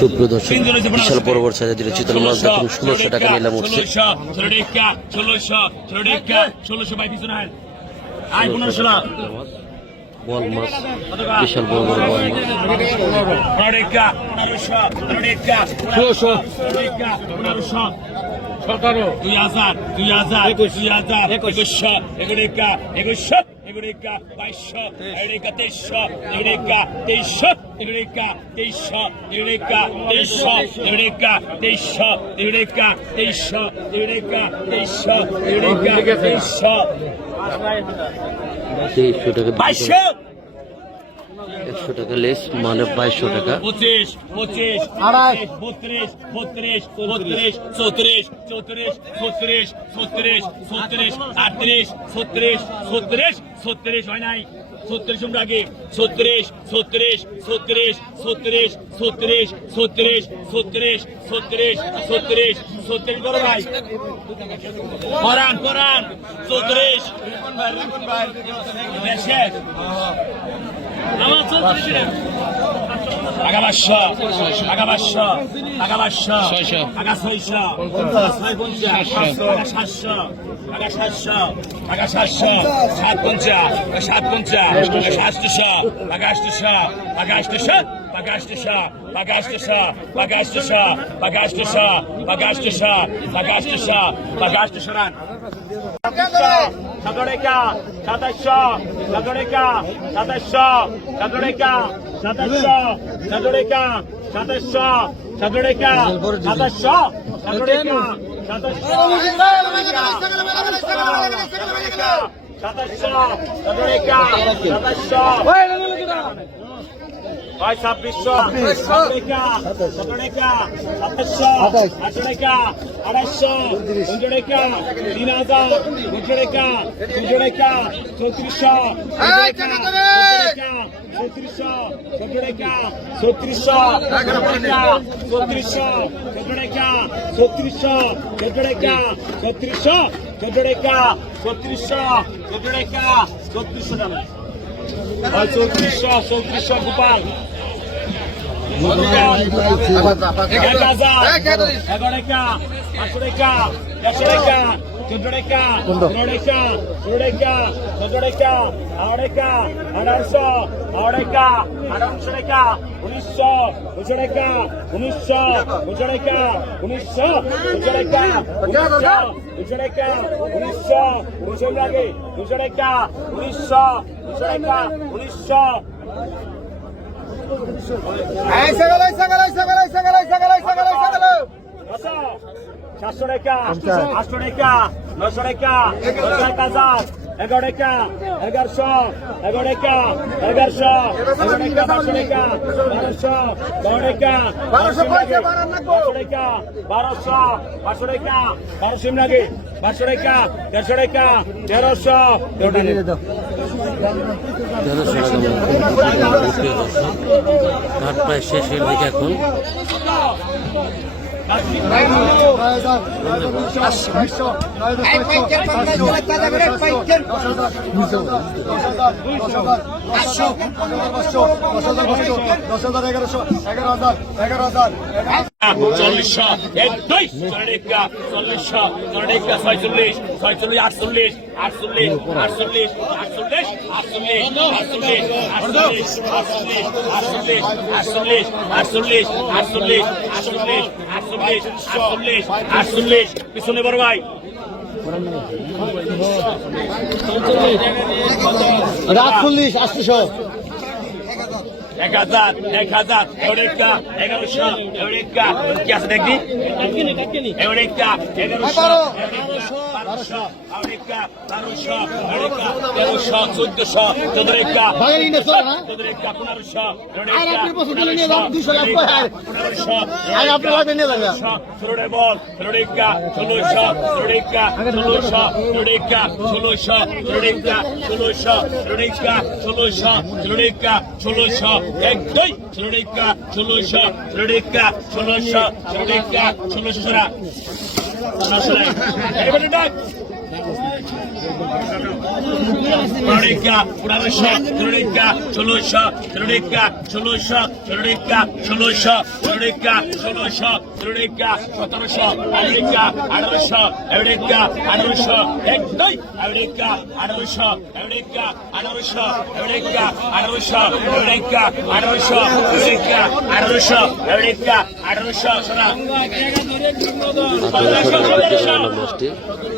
সুপ্রিয় দর্শক বিশাল বড় বড় সাজা দিল চিতল মাছ দেখুন ষোলোশো টাকা নিলাম উঠছে। বল মাছ বিশাল বড় বড় বল মাছ। সতেরো দুই হাজার দুই হাজার একুশ হাজার একুশশো একুশ একুশশো এগুলিকা বাইশশো এগুলিকা তেইশশো এগুলিকা তেইশশো এগুলিকা তেইশশো এগুলিকা তেইশশো এগুলিকা তেইশশো এগুলিকা তেইশশো এগুলিকা তেইশশো এগুলিকা তেইশশো তেইশশো। টাকা বাইশশো। একশো টাকা লেস মানে বাইশশো টাকা পঁচিশ পঁচিশ আড়াইশ বত্রিশ বত্রিশ বত্রিশ চৌত্রিশ চৌত্রিশ ছত্রিশ ছত্রিশ ছত্রিশ আটত্রিশ ছত্রিশ ছত্রিশ ছত্রিশ হয় নাই ছত্রিশ আমরা আগে ছত্রিশ ছত্রিশ ছত্রিশ ছত্রিশ ছত্রিশ ছত্রিশ ছত্রিশ ছত্রিশ ছত্রিশ ছত্রিশ বড় ভাই করান দেশে আমার চৌত্রিশ আগা পাঁচশো আগা পাঁচশো আগা পাঁচশো আগা ছয়শো ছয় পঞ্চাশ আগা সাতশো আগা সাতশো আগা সাতশো সাত পঞ্চাশ সাত পঞ্চাশ সাতশো আগা আষ্টশো আগা আষ্টশো আগা আষ্টশো আগা আষ্টশো আগা আষ্টশো আগা আষ্টশো সাতরেকা সাতাশ সাতরেকা সাতাশ সাতরেকা সাতাশ সাতরেকা সাতাশ সাতরেকা সাতাশ সাতরেকা সাতাশ সাতরেকা সাতাশ ছয় ছাব্বিশশো। সাতাশশো আটশো টাকা আড়াইশো দুশো টাকা তিন হাজার দুশো টাকা দুশো টাকা চৌত্রিশশো চৌত্রিশশো চোদ্দ টাকা চৌত্রিশশো চৌত্রিশশো চোদ্দ টাকা চৌত্রিশশো চোদ্দ টাকা চৌত্রিশশো চোদ্দ টাকা চৌত্রিশশো চোদ্দ টাকা চৌত্রিশশো টাকা। চৌত্রিশশো গোপাল। এক হাজার এগারো রেখা পাঁচশো রেখা একশো রেখা। উনিশশো উনিশশো উনিশশো উনিশশো উনিশশো উনিশশো লাগে দুশো টাকা উনিশশো। দুশো টাকা উনিশশো এই সকালে সকালে সকালে সকালে সকালে সকালে সকালে সাতশো টাকা আটশো শেষের দিকে এখন। দশ হাজার এগারোশো এগারো হাজার এগারো হাজার চল্লিশশো এক দুই চল্লিশা চল্লিশশো চল্লিশা ছয়চল্লিশ ছয়চল্লিশ আটচল্লিশ আটচল্লিশ আটচল্লিশ আটচল্লিশ আটচল্লিশ আটচল্লিশ আটচল্লিশ আটচল্লিশ আটচল্লিশ আটচল্লিশ আটচল্লিশ আটচল্লিশ আটচল্লিশ আটচল্লিশ আটচল্লিশ পিছনে বড় ভাই রাত চল্লিশ আটশো এক হাজার এক হাজার এগারোটা এগারোশো এগারোটা কি আছে দেখবি এগারোটা এগারোশো বারোশো বারোশো তেরোশো চোদ্দশো চোদ্দ একটা চোদ্দ একটা পনেরোশো ষোলোশো ষোলোশো ষোলোশো ষোলোশো ষোলোশো ষোলোশো এক দুই ষোলোটা ষোলোশো ষোলোটা ষোলোশো ষোলোটা ষোলোশো সোনা ষোলোশো এবারে ডাক Kronika, Kronika, Kronika, Cholusha, Kronika, Cholusha, Kronika, Cholusha, Kronika, Cholusha, Kronika, Chotarusha, Amerika, Arusha, Amerika, Arusha, Ekdai, Amerika, Arusha, Amerika, Arusha, Amerika, Arusha, Amerika, Arusha, Amerika, Arusha, Amerika, Arusha, Arusha, Arusha, Arusha, Arusha, Arusha, Arusha,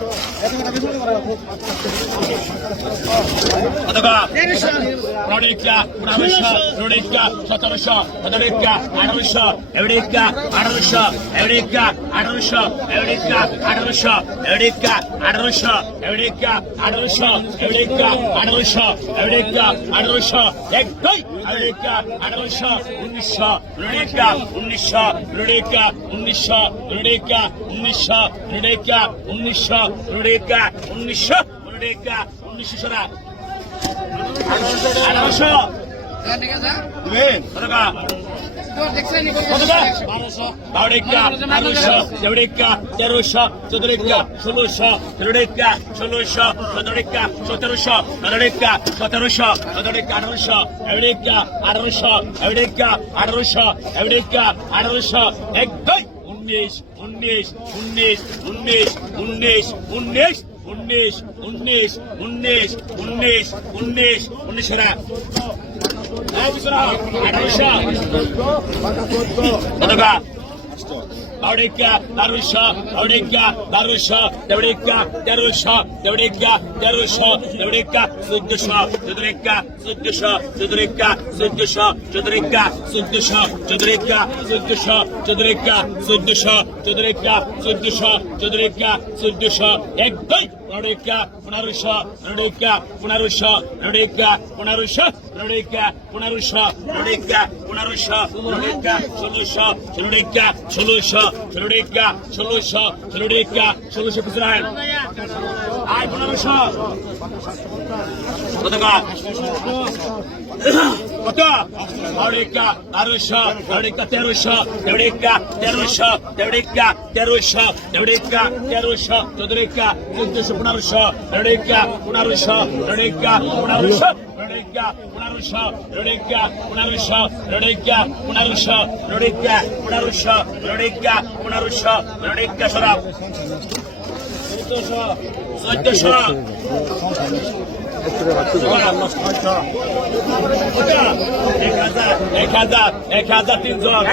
రెండులిక్కా మూడు రెండులిక్కా సతరుష పదరిక్క అడరుష ఎవడిక్క అడరుష ఎవడిక్క అడరుష ఎవడిక్క అడరుష ఎవడిక్క అడరుష ఎవడిక్క అడరుష ఎవడిక్క అడరుష ఎవడిక్క అడరుష ఎక్కై ఎవడిక్క అడరుష ఉన్నిష రుడిక్క ఉన్నిష రుడిక్క ఉన్నిష రుడిక్క ఉన్నిష రుడిక్క ఉన్నిష উনরেগা উনিশশো উনরেগা উনিশশো সারা আঠারোশো। হ্যাঁ, তেরোশো চোদ্দরেকা ষোলোশো তেরোরেকা ষোলোশো সতেরোরেকা সতেরোশো তেরোরেকা সতেরোশো সতেরোরেকা আঠারোশো এভিডেকা আঠারোশো এভিডেকা আঠারোশো এভিডেকা আঠারোশো এক দুই উনিশ উনিশ উনিশ উনিশ উনিশ উনিশ উনিশ উনিশ উনিশ উনিশ উনিশ উনিশেরা আঠারোশো അവിടേക്ക് ദറുഷ അവിടേക്ക് ദറുഷ എവിടേക്ക് ദറുഷ എവിടേക്ക് ദറുഷ എവിടേക്ക് സുദ്ദുഷ ചതുരേക്ക സുദ്ദുഷ ചതുരേക്ക സുദ്ദുഷ ചതുരേക്ക സുദ്ദുഷ ചതുരേക്ക സുദ്ദുഷ ചതുരേക്ക സുദ്ദുഷ ചതുരേക്ക സുദ്ദുഷ ചതുരേക്ക സുദ്ദുഷ একদম নড়েকা পুনরুষ নড়েকা পুনরুষ নড়েকা পুনরুষ ষোলোটিকা পনেরোশো ষোলোটিকা পনেরোশো ষোলোটিকা ষোলোশো ষোলোটিকা ষোলোশো ষোলোটিকা ষোলোশো ষোলোটিকা ষোলোশো পিছনায় আর পনেরোশো। কত কত? ষোলোটিকা বারোশো ষোলোটিকা তেরোশো ষোলোটিকা তেরোশো ষোলোটিকা তেরোশো ষোলোটিকা তেরোশো চোদ্দটিকা চোদ্দশো, পনেরোশো ষোলোটিকা পনেরোশো ষোলোটিকা পনেরোশো। നുണയ്ക്ക ഉണർഷ നുണയ്ക്ക ഉണർഷ നുണയ്ക്ക ഉണർഷ നുണയ്ക്ക ഉണർഷ നുണയ്ക്ക ഉണർഷ നുണയ്ക്ക സറ চোদ্দশো এক হাজার এক হাজার তিনজন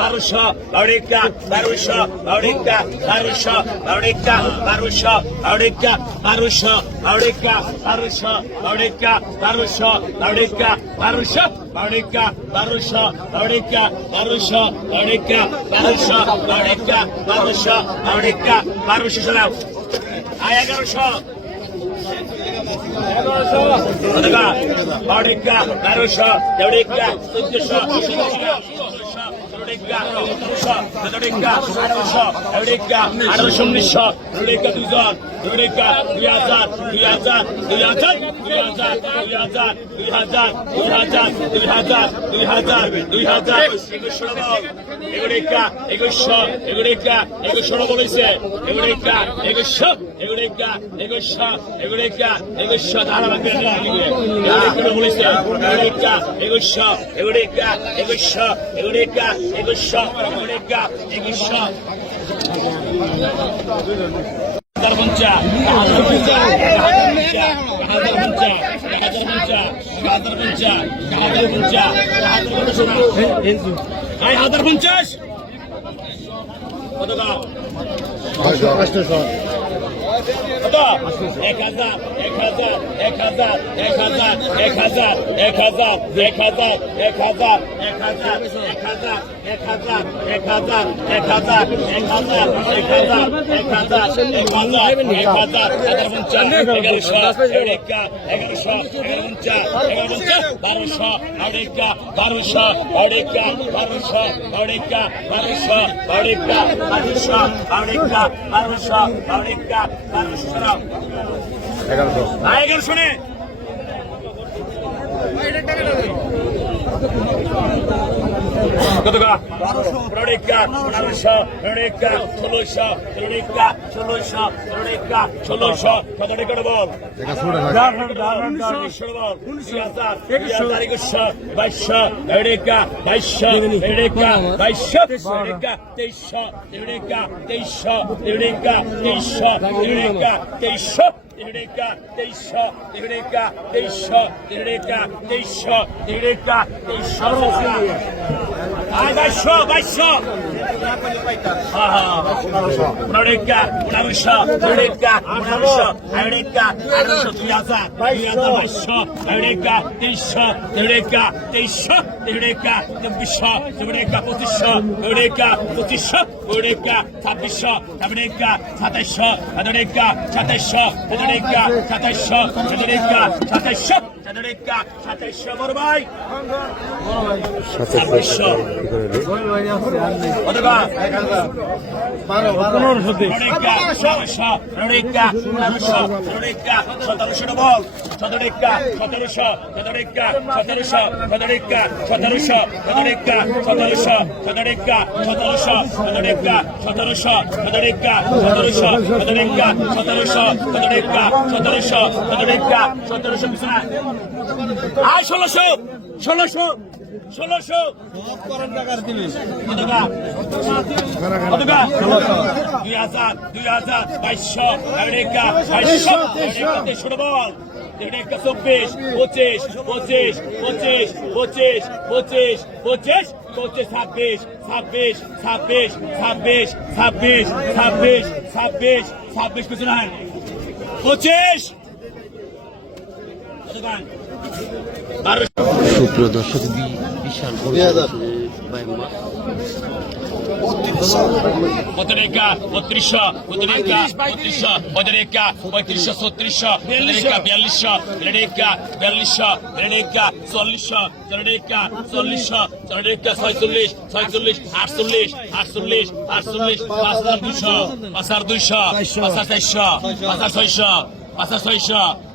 বারোশো আড়িকা বারোশো আড়িকা বারোশো আড়িকা বারোশো আড়িকা বারোশো আড়িকা বারোশো আড়িকা বারোশো আড়িকা বারোশো আড়িকা বারোশো আড়িকা বারোশো আড়িকা বারোশো আড়িকা বারোশো আড়িকা বারোশো সালাম এগারোশো কতটা বারোটা বারোশো তেরোটা চোদ্দশো আঠারোশো উনিশশো দুইটা দুই হাজার দুই হাজার দুই হাজার দুই হাজার দুই হাজার দুই হাজার দুই হাজার দুই হাজার দুই হাজার দুই হাজার এগুলো একটা একুশ এগুলো একটা একুশ বলেছে এগুলো একটা একুশ এগুলো একটা একুশ এগুলো একটা একুশ ধারাবাহিক বলেছে এগুলো একটা একুশ এগুলো একটা একুশ এগুলো একটা একুশ এগুলো একটা একুশ দরবঞ্চা দরবঞ্চা দরবঞ্চা দরবঞ্চা দরবঞ্চা দরবঞ্চা দরবঞ্চা পঞ্চা হাজার পঞ্চাশ। কত দাম এক হাজার। হাজার এক হাজার এক হাজার এক হাজার এক হাজার এক হাজার এক হাজার এক হাজার এক হাজার এক হাজার এক হাজার এক হাজার এক হাজার এক হাজার এক হাজার এক হাজার এক হাজার এগারোশো এগারোশো এগারো পঞ্চাশ এগারো পঞ্চাশ বারোশো আড়েকা বারোশো আড়েকা বারোশো আড়েকা বারোশো আড়েকা বারোশো আড়েকা বারোশো আড়েকা বারোশো এগারোশো। এগারোশো নে কত প্রণিকা উনিশশো প্রণিকা ষোলোশো প্রণিকা ষোলোশো প্রণিকা ষোলোশো। কত টিকট বল? একুশশো বাইশশো এড়িকা বাইশশো এড়িকা বাইশশো এড়িকা তেইশশো এড়িকা তেইশশো এড়িকা তেইশশো এড়িকা তেইশশো। Eureka, তেইশশো Eureka, তেইশশো Eureka, তেইশশো Eureka, তেইশশো বাইশশো বাইশশো তিনশো তিনশো তেইশশো তিনশো চব্বিশশো চৌড়েকা পঁচিশশো চৌড়েকা পঁচিশশো চৌড়েকা ছাব্বিশশো চৌড়েকা সাতাইশশো চৌড়েকা সাতাইশশো চৌড়েকা সাতাইশশো চৌড়েকা সাতাইশশো সতেরোশো বল সতেরোকা সতেরোশো সতেরোকা সতেরোশো সতেরোকা সতেরোশো সতেরোকা সতেরোশো সতেরোকা সতেরোশো সতেরোকা সতেরোশো সতেরোকা সতেরোশো সতেরোকা সতেরোশো সতেরোকা সতেরোশো সতেরোকা সতেরোশো বিছানা আয়, ষোলোশো ষোলোশো ষোলোশো। দুই হাজার দুই হাজার, বাইশশো। আমেরিকা, বাইশশো। তেইশশো বল। আমেরিকা, চব্বিশ, পঁচিশ পঁচিশ পঁচিশ পঁচিশ পঁচিশ পঁচিশ পঁচিশ, ছাব্বিশ ছাব্বিশ ছাব্বিশ ছাব্বিশ ছাব্বিশ ছাব্বিশ ছাব্বিশ ছাব্বিশ পিছনে আয়। পঁচিশ সুপ্রিয় দর্শক বিশাল পত্রিকা বত্রিশশো পত্রিকা বত্রিশশো। পত্রিকা পঁয়ত্রিশশো ছত্রিশশো পত্রিকা বিয়াল্লিশশো রেডিকা বিয়াল্লিশশো রেডিকা চল্লিশশো রেডিকা চল্লিশশো রেডিকা ছয়চল্লিশ ছয়চল্লিশ আটচল্লিশ আটচল্লিশ আটচল্লিশ পাঁচ হাজার দুইশো পাঁচ হাজার দুইশো পাঁচ হাজার চারশো পাঁচ হাজার ছয়শো পাঁচ হাজার ছয়শো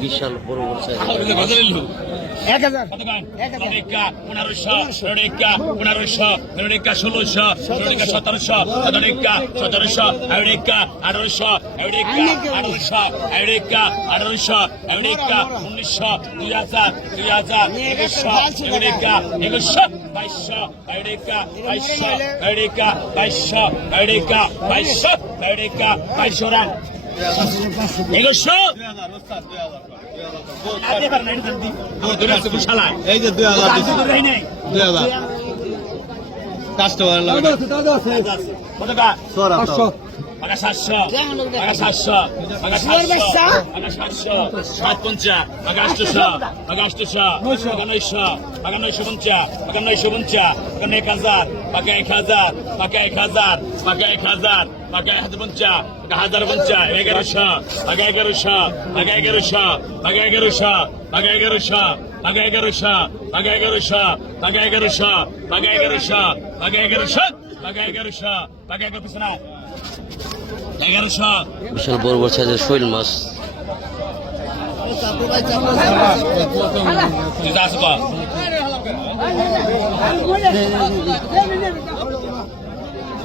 বিশাল বড় বড় এক হাজার। পনেরোশো রোডিকা পনেরোশো রোডিকা ষোলোশো রোডিকা সতেরোশো রোডিকা সতেরোশো রোডিকা আঠারোশো রোডিকা আঠারোশো রোডিকা আঠারোশো রোডিকা উনিশশো দুই হাজার দুই হাজার একুশশো রোডিকা একুশশো বাইশশো রোডিকা বাইশশো রোডিকা বাইশশো রোডিকা বাইশশো রোডিকা বাইশশো রান। এই এক হাজার এক হাজার এক হাজার এক হাজার টাকা এক হাজার পঞ্চা টাকা হাজার পঞ্চা এগারোশো টাকা এগারোশো টাকা এগারোশো টাকা এগারোশো টাকা এগারোশো টাকা এগারোশো টাকা এগারোশো টাকা এগারোশো টাকা এগারোশো টাকা এগারোশো টাকা এগারোশো টাকা এগারো পিছনে এগারোশো বিশাল বড় বড় সাইজের শৈল মাছ তুই যা আসবা আকাশটা আকাশটা আকাশটা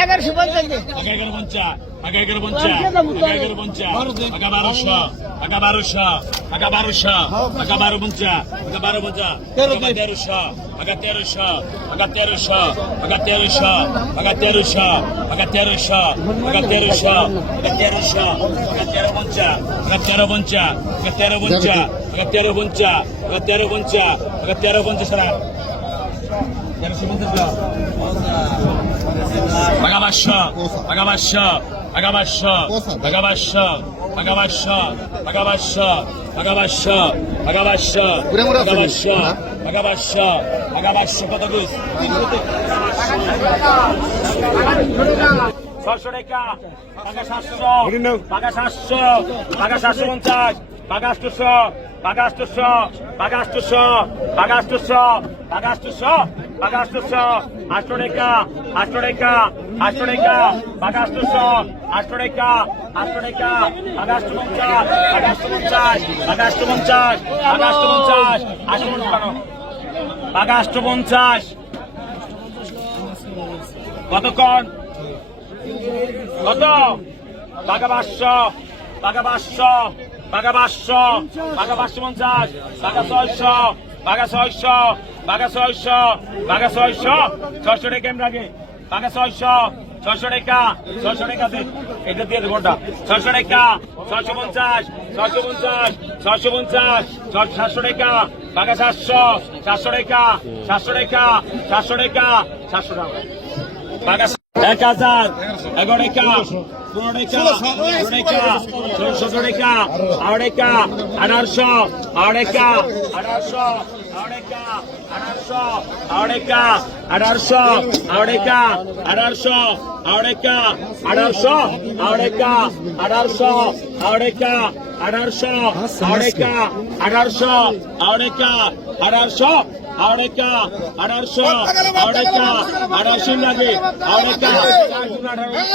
এগারোশো পঞ্চাশ এগারো পঞ্চা আগা এগারো পঞ্চা আগা এগারো পঞ্চা আগা বারোশো আগা বারোশো আগা বারোশো আগা বারো পঞ্চা আগা বারো পঞ্চা আগা তেরোশো আগা তেরোশো আগা তেরোশো আগা তেরোশো আগা তেরোশো আগা তেরোশো আগা তেরোশো আগা তেরোশো আগা তেরো পঞ্চা আগা তেরো পঞ্চা আগা তেরো পঞ্চা আগা তেরো পঞ্চা আগা তেরো পঞ্চা আগা তেরো পঞ্চা সারা তেরোশো পঞ্চাশ Agabaşa, agabaşa, agabaşa, agabaşa, agabaşa, agabaşa, agabaşa, agabaşa, agabaşa, agabaşa, agabaşa কত গুজ ছশো টাকা টাকা সাতশো টাকা সাতশো টাকা সাতশো পঞ্চাশ টাকা আটশোশো টাকা আটশোশো টাকা আটশোশো টাকা আটশোশো টাকা আটশোশো টাকা আটশোশো আটশো টাকা আটশো টাকা আটশো টাকা টাকা আটশোশো আটশো টাকা আটশো আষ্টরেখা আষ্টরেখা আষ্টরেখা বাগাষ্ট সব আষ্টরেখা আষ্টরেখা বাগাষ্ট পঞ্চাশ বাগাষ্ট পঞ্চাশ বাগাষ্ট পঞ্চাশ বাগাষ্ট পঞ্চাশ আসন বাগাষ্ট পঞ্চাশ কতক্ষণ কত বাগাবাস্য বাগাবাস্য বাগাবাস্য বাগাবাস্য পঞ্চাশ বাগা ছয়শো বাগা ছয়শো টাকা ছয়শো টাকা ছয়শো, ছয়শো টাকা এম লাগে টাকা ছয়শো ছয়শো টাকা ছয়শো টাকা এটা দিয়ে ওটা। ছয়শো টাকা, ছয়শো পঞ্চাশ ছয়শো পঞ্চাশ ছয়শো পঞ্চাশ ছয় সাতশো টাকা। টাকা সাতশো সাতশো টাকা সাতশো টাকা সাতশো টাকা সাতশো টাকা। টাকা এক হাজার এগারো টাকা পনেরো টাকা পনেরো টাকা ষোলোশো টাকা আড় টাকা আঠারোশো আড় টাকা আঠারোশো আঠারোশো আড়েকা আঠারোশো আড়েকা আঠারোশো আড়েকা আঠারোশো আড়েকা আঠারোশো আড়েকা আঠারোশো আড়েকা আঠারোশো আড়াইকা আঠারোশো লাগে আড়াইকা আঠারোশো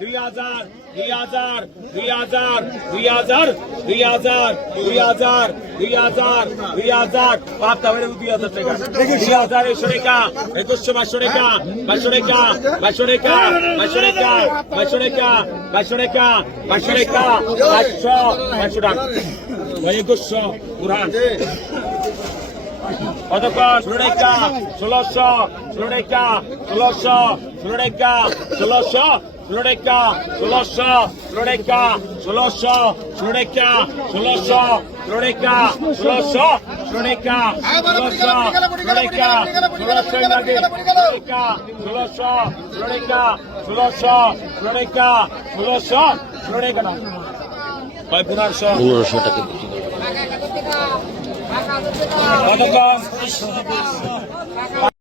দুই হাজার দুই হাজার দুই হাজার দুই হাজার দুই হাজার দুই হাজার দুই হাজার দুই হাজার পাঁচটা বেড়ে দুই হাজার টাকা। দুই হাজার একশো টাকা একুশশো বাইশশো টাকা বাইশশো টাকা বাইশশো টাকা বাইশশো টাকা বাইশশো টাকা বাইশশো টাকা বাইশশো টাকা বাইশশো বাইশশো টাকা। একুশশো বুরহান কতক্ষণ ষোলো টাকা ষোলোশো ষোলো টাকা ষোলোশো ষোলো টাকা ষোলোশো ষোলো টাকা ষোলোশো ষোলো টাকা ষোলোশো ষোলো টাকা ষোলোশো ষোলো টাকা ষোলোশো ষোলো টাকা ষোলোশো ষোলো টাকা ষোলোশো টাকা ষোলোশো ষোলো টাকা ষোলোশো ষোলো টাকা ষোলোশো ষোলো টাকা না হয় পনেরোশো পনেরোশো ধন্যবাদ।